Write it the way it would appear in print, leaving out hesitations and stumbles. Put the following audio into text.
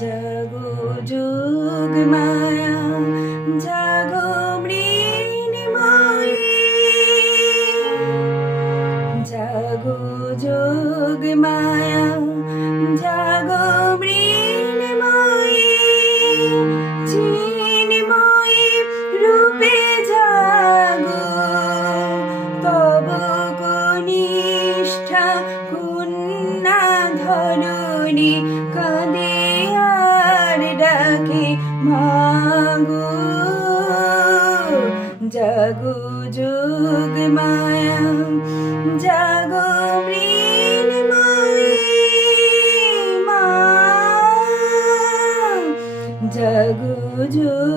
জাগো যোগ মায়া জাগো মৃন্ময়ী, জাগো যোগ মায়া জাগো মৃন্ময়ী, চিন্ময়ী রূপে জাগো তব কনিষ্ঠা কন্যা ধরণী কাঁদে আর ডাকে মাগো। জাগো যোগ মায়া জাগো মৃন্ময়ী, মা জাগো যোগ